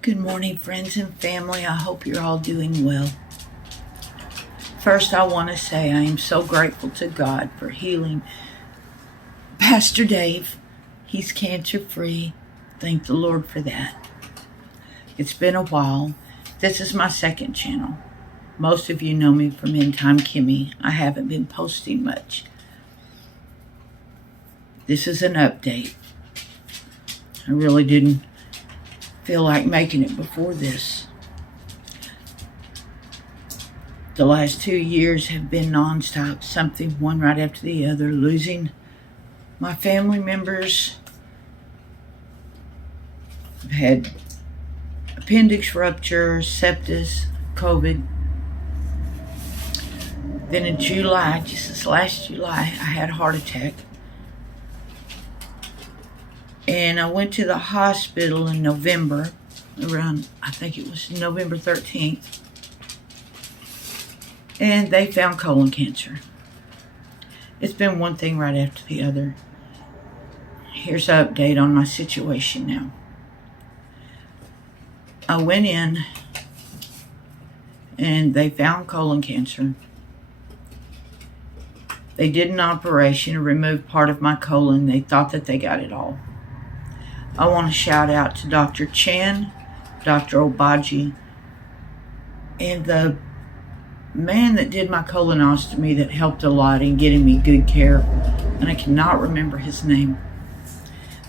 Good morning, friends and family. I hope you're all doing well. First, I want to say I am so grateful to God for healing Pastor Dave. He's cancer free. Thank the Lord for that. It's been a while. This is my second channel. Most of you know me from End Time Kimmy. I haven't been posting much. This is an update. I really didn't feel like making it before this. The last 2 years have been nonstop, something one right after the other, losing my family members. I've had appendix rupture, sepsis, COVID. Then in July, just this last July, I had a heart attack. And I went to the hospital in November, around, I think it was November 13th. And they found colon cancer. It's been one thing right after the other. Here's an update on my situation now. I went in and they found colon cancer. They did an operation to remove part of my colon. They thought that they got it all. I want to shout out to Dr. Chan, Dr. Obaji, and the man that did my colonoscopy that helped a lot in getting me good care. And I cannot remember his name.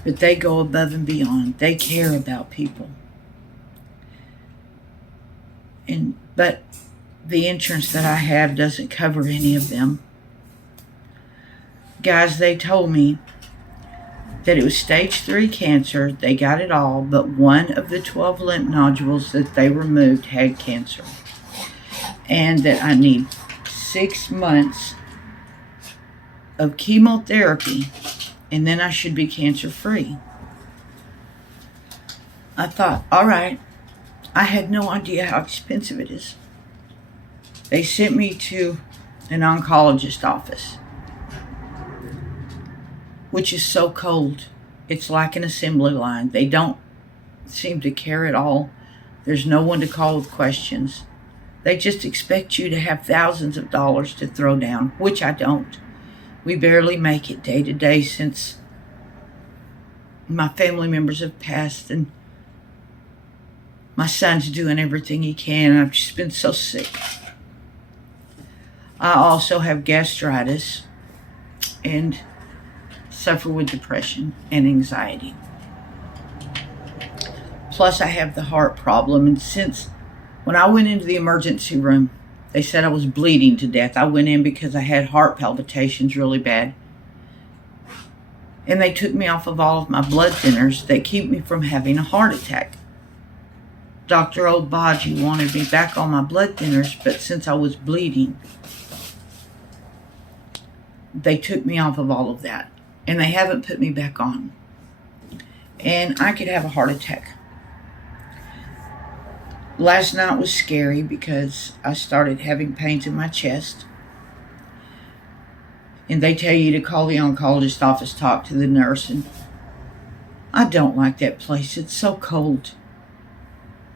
But they go above and beyond. They care about people. But the insurance that I have doesn't cover any of them. Guys, they told me that it was stage 3 cancer. They got it all, but one of the 12 lymph nodules that they removed had cancer. And that I need 6 months of chemotherapy, and then I should be cancer free. I thought, all right. I had no idea how expensive it is. They sent me to an oncologist office, which is so cold. It's like an assembly line. They don't seem to care at all. There's no one to call with questions. They just expect you to have thousands of dollars to throw down, which I don't. We barely make it day to day since my family members have passed, and my son's doing everything he can. I've just been so sick. I also have gastritis and suffer with depression and anxiety. Plus, I have the heart problem. And since when I went into the emergency room, they said I was bleeding to death. I went in because I had heart palpitations really bad. And they took me off of all of my blood thinners that keep me from having a heart attack. Dr. Obaji wanted me back on my blood thinners, but since I was bleeding, they took me off of all of that. And they haven't put me back on. And I could have a heart attack. Last night was scary because I started having pains in my chest. And they tell you to call the oncologist office, talk to the nurse. And I don't like that place. It's so cold.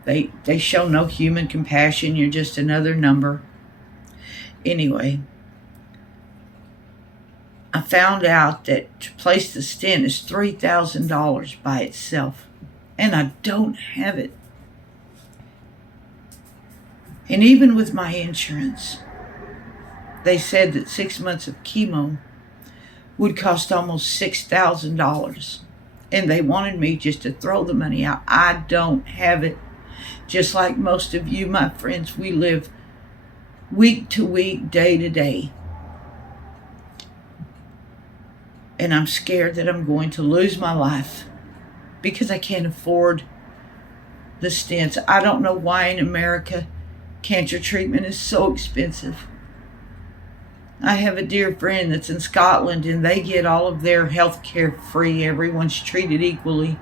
They show no human compassion. You're just another number. Anyway, I found out that to place the stent is $3,000 by itself. And I don't have it. And even with my insurance, they said that 6 months of chemo would cost almost $6,000. And they wanted me just to throw the money out. I don't have it. Just like most of you, my friends, we live week to week, day to day. And I'm scared that I'm going to lose my life because I can't afford the stents. I don't know why in America cancer treatment is so expensive. I have a dear friend that's in Scotland and they get all of their health care free. Everyone's treated equally.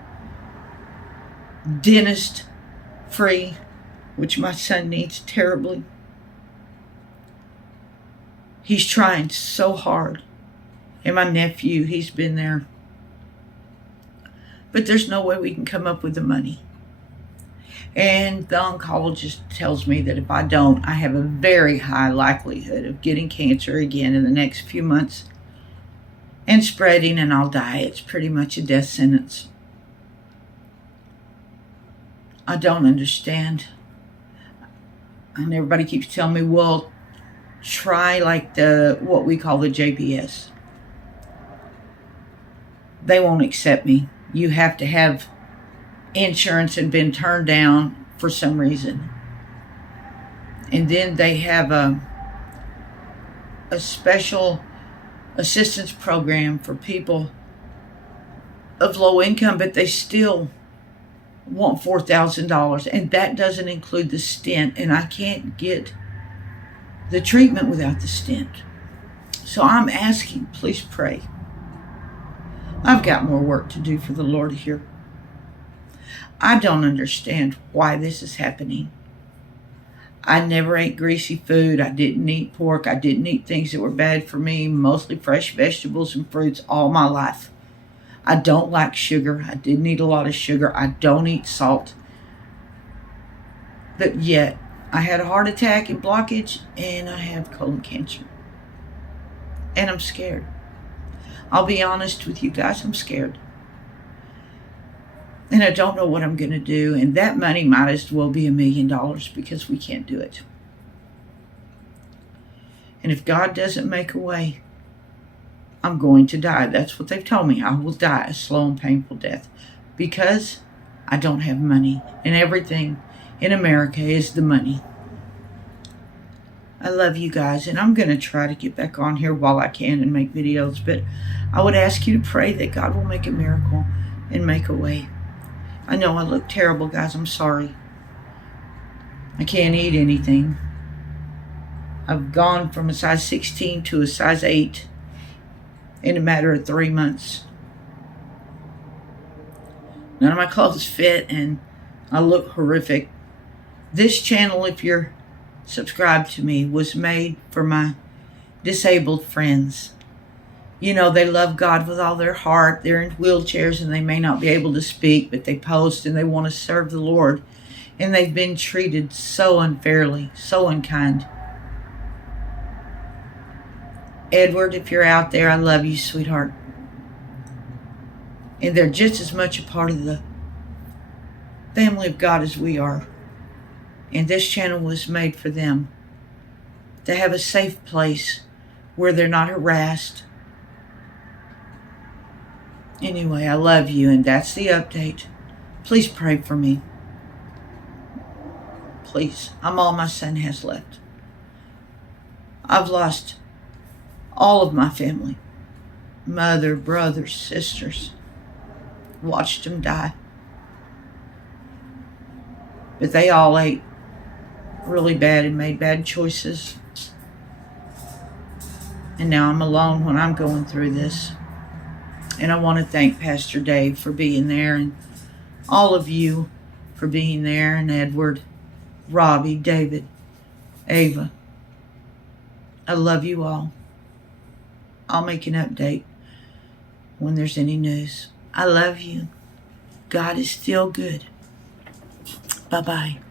Dentist free, which my son needs terribly. He's trying so hard. And my nephew, he's been there. But there's no way we can come up with the money. And the oncologist tells me that if I don't, I have a very high likelihood of getting cancer again in the next few months and spreading, and I'll die. It's pretty much a death sentence. I don't understand. And everybody keeps telling me, well, try like what we call the JPS. They won't accept me. You have to have insurance and been turned down for some reason. And then they have a special assistance program for people of low income, but they still want $4,000, and that doesn't include the stent, and I can't get the treatment without the stent. So I'm asking, please pray. I've got more work to do for the Lord here. I don't understand why this is happening. I never ate greasy food. I didn't eat pork. I didn't eat things that were bad for me, mostly fresh vegetables and fruits all my life. I don't like sugar. I didn't eat a lot of sugar. I don't eat salt. But yet, I had a heart attack and blockage, and I have colon cancer. And I'm scared. I'll be honest with you guys, I'm scared. And I don't know what I'm going to do. And that money might as well be $1 million because we can't do it. And if God doesn't make a way, I'm going to die. That's what they've told me. I will die a slow and painful death because I don't have money. And everything in America is the money. I love you guys, and I'm going to try to get back on here while I can and make videos. But I would ask you to pray that God will make a miracle and make a way. I know I look terrible, guys. I'm sorry. I can't eat anything. I've gone from a size 16 to a size 8 in a matter of 3 months. None of my clothes fit, and I look horrific. This channel, if you're subscribed to me, was made for my disabled friends. You know, they love God with all their heart. They're in wheelchairs and they may not be able to speak, but they post and they want to serve the Lord. And they've been treated so unfairly, so unkind. Edward, if you're out there, I love you, sweetheart. And they're just as much a part of the family of God as we are. And this channel was made for them to have a safe place where they're not harassed. Anyway, I love you, and that's the update. Please pray for me. Please. I'm all my son has left. I've lost all of my family. Mother, brothers, sisters. Watched them die. But they all ate really bad and made bad choices. And now I'm alone when I'm going through this. And I want to thank Pastor Dave for being there, and all of you for being there, and Edward, Robbie, David, Ava. I love you all. I'll make an update when there's any news. I love you. God is still good. Bye-bye.